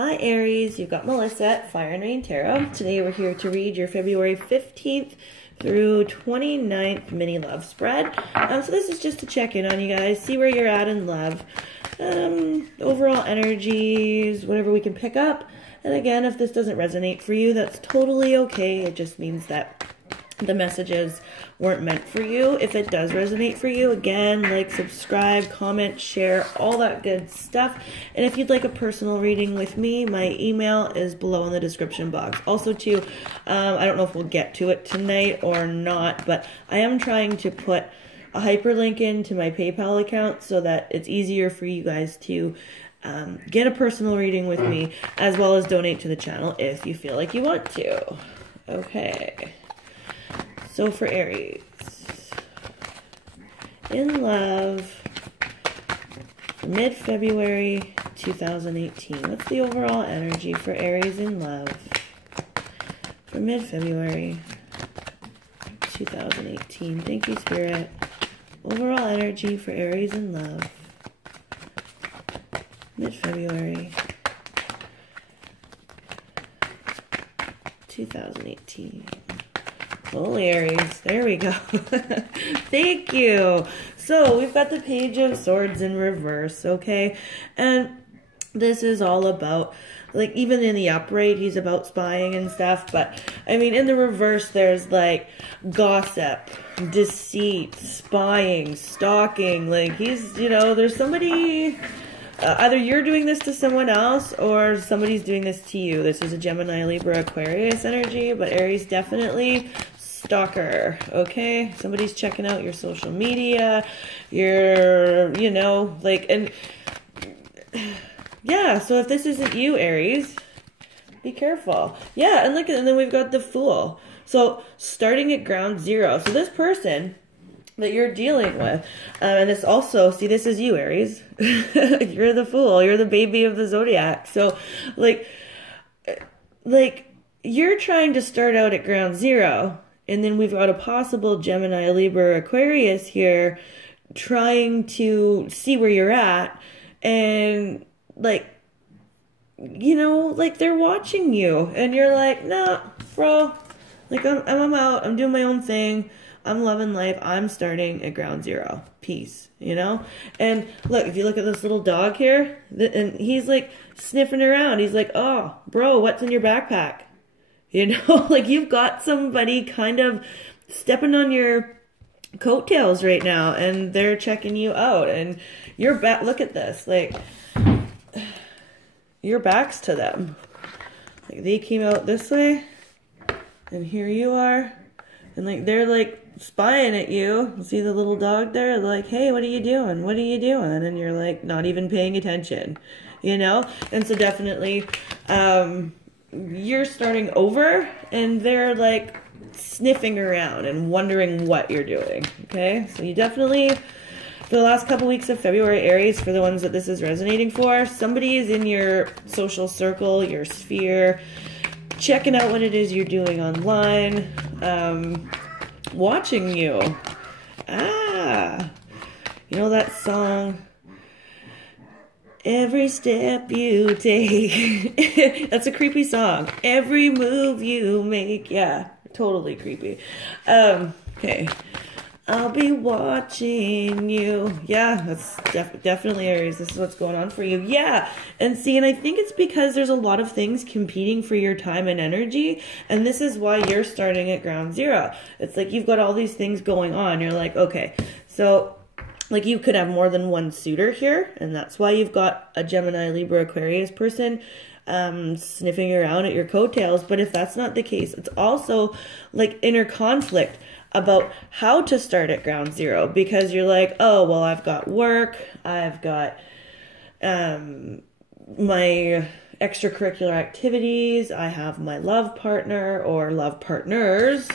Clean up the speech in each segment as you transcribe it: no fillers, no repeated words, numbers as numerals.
Hi Aries, you've got Melissa at Fire and Rain Tarot. Today we're here to read your February 15th through 29th mini love spread. So this is just to check in on you guys, see where you're at in love, overall energies, whatever we can pick up. And again, if this doesn't resonate for you, that's totally okay. It just means that the messages weren't meant for you. If it does resonate for you, again, like, subscribe, comment, share, all that good stuff. And if you'd like a personal reading with me, my email is below in the description box. Also, too, I don't know if we'll get to it tonight or not, but I am trying to put a hyperlink into my PayPal account so that it's easier for you guys to get a personal reading with me, as well as donate to the channel if you feel like you want to. Okay. So for Aries, in love, mid-February 2018. What's the overall energy for Aries in love for mid-February 2018? Thank you, Spirit. Overall energy for Aries in love, mid-February 2018. Holy Aries, there we go. Thank you. So we've got the Page of Swords in reverse, okay? And this is all about, like, even in the upright, he's about spying and stuff. But, I mean, in the reverse, there's, like, gossip, deceit, spying, stalking. Like, he's, you know, there's somebody... either you're doing this to someone else or somebody's doing this to you. This is a Gemini, Libra, Aquarius energy, but Aries definitely stalker, okay? Somebody's checking out your social media, your, you know, like, and yeah, so if this isn't you, Aries, be careful. Yeah, and look, and then we've got the Fool. So starting at ground zero. So this person that you're dealing with, and it's also, see, this is you, Aries. You're the Fool. You're the baby of the zodiac. So, like you're trying to start out at ground zero, and then we've got a possible Gemini, Libra, Aquarius here trying to see where you're at, and, like, you know, like, they're watching you, and you're like, nah, bro, like, I'm out. I'm doing my own thing. I'm loving life. I'm starting at ground zero. Peace, you know? And look, if you look at this little dog here, and he's like sniffing around. He's like, oh, bro, what's in your backpack? You know, like, you've got somebody kind of stepping on your coattails right now, and they're checking you out. And your back, look at this, like, your back's to them. Like, they came out this way, and here you are. And, like, they're, like, spying at you. See the little dog there? They're like, hey, what are you doing? What are you doing? And you're, like, not even paying attention, you know? And so definitely, you're starting over, and they're, like, sniffing around and wondering what you're doing, okay? So you definitely, for the last couple weeks of February, Aries, for the ones that this is resonating for, somebody is in your social circle, your sphere, checking out what it is you're doing online, watching you. You know that song, Every Step You Take? That's a creepy song. Every move you make. Yeah, totally creepy. Okay. I'll be watching you. Yeah, that's definitely Aries. This is what's going on for you. Yeah, and see, and I think it's because there's a lot of things competing for your time and energy, and this is why you're starting at ground zero. It's like you've got all these things going on. You're like, okay, so, like, you could have more than one suitor here, and that's why you've got a Gemini, Libra, Aquarius person sniffing around at your coattails. But if that's not the case, it's also, like, inner conflict about how to start at ground zero, because you're like, oh, well, I've got work, I've got my extracurricular activities, I have my love partner or love partners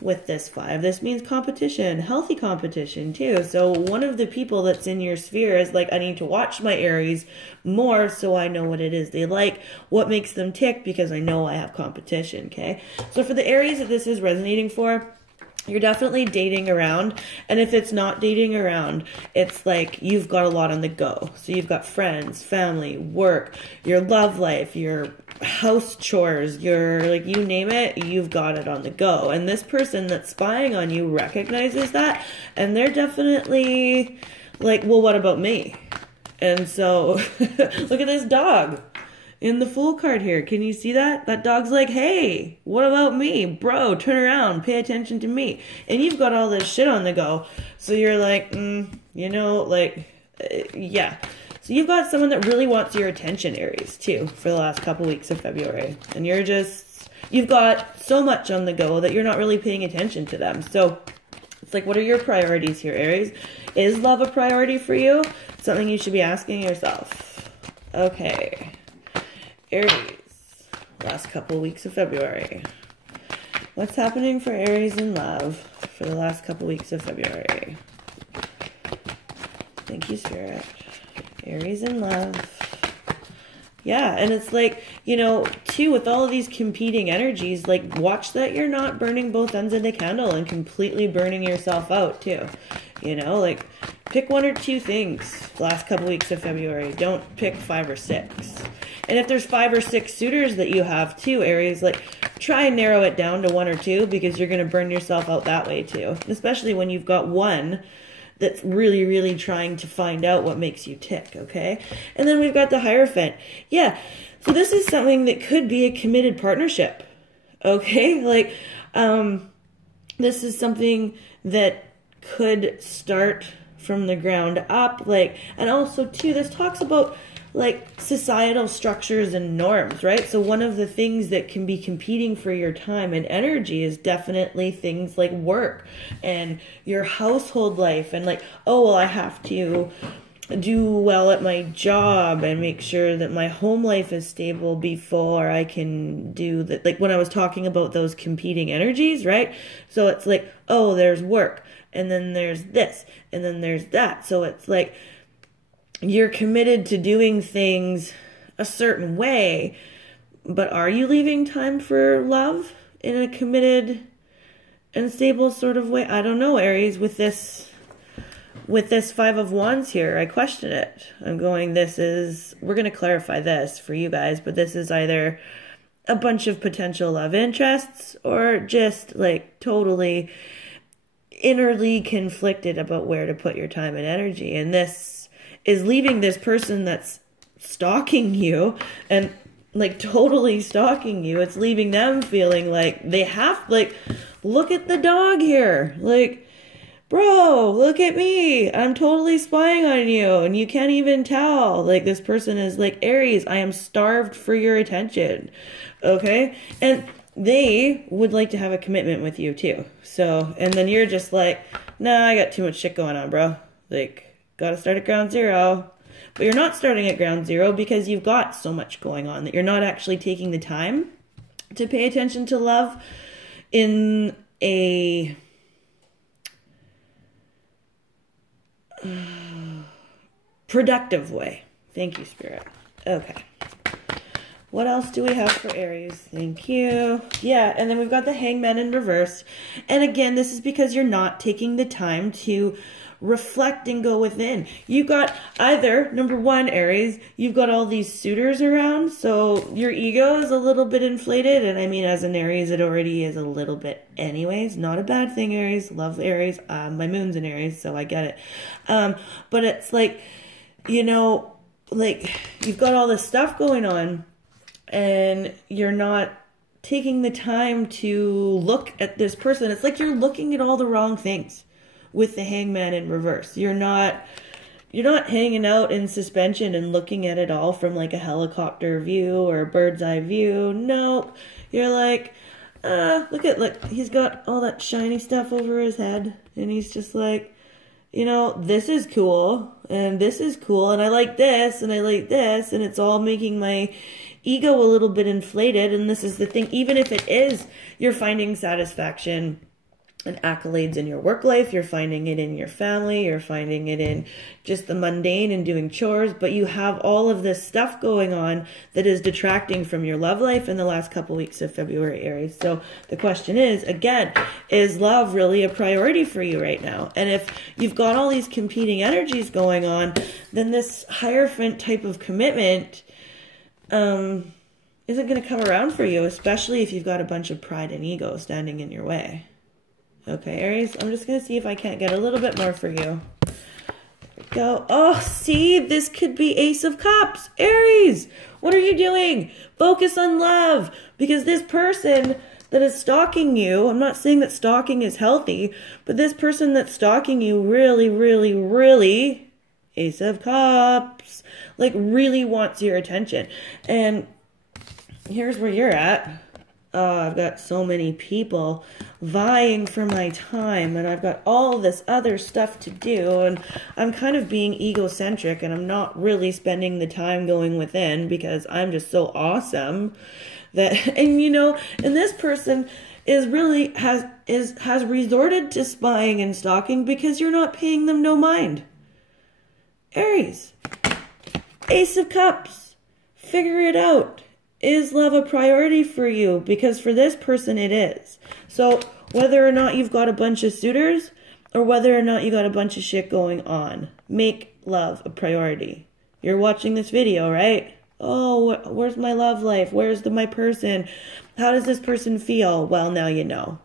with this 5. This means competition, healthy competition too. So one of the people that's in your sphere is like, I need to watch my Aries more so I know what it is they like, what makes them tick, because I know I have competition, okay? So for the Aries that this is resonating for, You're definitely dating around, and if it's not dating around, it's like you've got a lot on the go. So you've got friends, family, work, your love life, your house chores, your, like, you name it, you've got it on the go. And this person that's spying on you recognizes that, and they're definitely like, well, what about me? And so look at this dog in the Fool card here. Can you see that? That dog's like, hey, what about me? Bro, turn around, pay attention to me. And you've got all this shit on the go. So you're like, you know, like, yeah. So you've got someone that really wants your attention, Aries, too, for the last couple weeks of February. And you're just, you've got so much on the go that you're not really paying attention to them. So it's like, what are your priorities here, Aries? Is love a priority for you? Something you should be asking yourself. Okay. Aries, last couple weeks of February. What's happening for Aries in love for the last couple weeks of February? Thank you, Spirit. Aries in love. Yeah, and it's like, you know, too, with all of these competing energies, like, watch that you're not burning both ends of the candle and completely burning yourself out, too. You know, like, pick one or two things the last couple weeks of February. Don't pick 5 or 6. And if there's 5 or 6 suitors that you have, too, Aries, like, try and narrow it down to 1 or 2, because you're going to burn yourself out that way, too. Especially when you've got one that's really, really trying to find out what makes you tick, okay? And then we've got the Hierophant. Yeah, so this is something that could be a committed partnership, okay? Like, this is something that could start from the ground up, like, and also, too, this talks about, like, societal structures and norms, right? So one of the things that can be competing for your time and energy is definitely things like work and your household life, and like, oh, well, I have to do well at my job and make sure that my home life is stable before I can do that. Like, when I was talking about those competing energies, right? So it's like, oh, there's work, and then there's this, and then there's that. So it's like, you're committed to doing things a certain way, but are you leaving time for love in a committed and stable sort of way? I don't know, Aries, with this 5 of Wands here, I question it. I'm going, we're going to clarify this for you guys, but this is either a bunch of potential love interests or just like totally innerly conflicted about where to put your time and energy. And this is leaving this person that's stalking you and like totally stalking you. It's leaving them feeling like they have, like, look at the dog here. Like, bro, look at me. I'm totally spying on you and you can't even tell. Like, this person is like, Aries, I am starved for your attention. Okay? And they would like to have a commitment with you too. So, and then you're just like, nah, I got too much shit going on, bro. Like, got to start at ground zero. But you're not starting at ground zero because you've got so much going on that you're not actually taking the time to pay attention to love in a productive way. Thank you, Spirit. Okay. What else do we have for Aries? Thank you. Yeah, and then we've got the Hangman in reverse. And again, this is because you're not taking the time to reflect and go within. You got either, number one, Aries, you've got all these suitors around, so your ego is a little bit inflated. And I mean, as an Aries, it already is a little bit anyways. Not a bad thing, Aries. Love Aries. My moon's in Aries, so I get it. But it's like, you know, like, you've got all this stuff going on, and you're not taking the time to look at this person. It's like you're looking at all the wrong things with the Hangman in reverse. You're not hanging out in suspension and looking at it all from like a helicopter view or a bird's eye view. Nope. You're like, look, he's got all that shiny stuff over his head, and he's just like, you know, this is cool, and this is cool, and I like this, and I like this, and it's all making my ego a little bit inflated. And this is the thing, even if it is you're finding satisfaction and accolades in your work life. You're finding it in your family. You're finding it in just the mundane and doing chores. But you have all of this stuff going on that is detracting from your love life in the last couple weeks of February, Aries. So the question is, again, is love really a priority for you right now? And if you've got all these competing energies going on, then this Hierophant type of commitment isn't going to come around for you, especially if you've got a bunch of pride and ego standing in your way. Okay, Aries, I'm just going to see if I can't get a little bit more for you. There we go. Oh, see, this could be Ace of Cups. Aries, what are you doing? Focus on love, because this person that is stalking you, I'm not saying that stalking is healthy, but this person that's stalking you really, Ace of Cups, like really wants your attention. And here's where you're at. I've got so many people vying for my time, and I've got all this other stuff to do, and I'm kind of being egocentric, and I'm not really spending the time going within because I'm just so awesome that, and you know, and this person is really has resorted to spying and stalking because you're not paying them no mind. Aries, Ace of Cups, figure it out. Is love a priority for you? Because for this person, it is. So whether or not you've got a bunch of suitors or whether or not you got a bunch of shit going on, make love a priority. You're watching this video, right? Oh, where's my love life? Where's my person? How does this person feel? Well, now you know.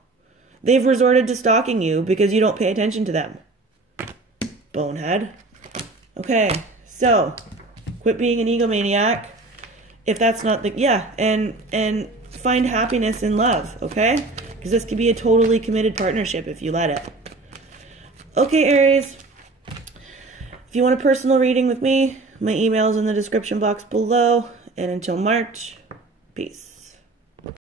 They've resorted to stalking you because you don't pay attention to them. Bonehead. Okay, so quit being an egomaniac. If that's not the, yeah, and find happiness in love, okay? Because this could be a totally committed partnership if you let it. Okay, Aries. If you want a personal reading with me, my email's in the description box below. And until March, peace.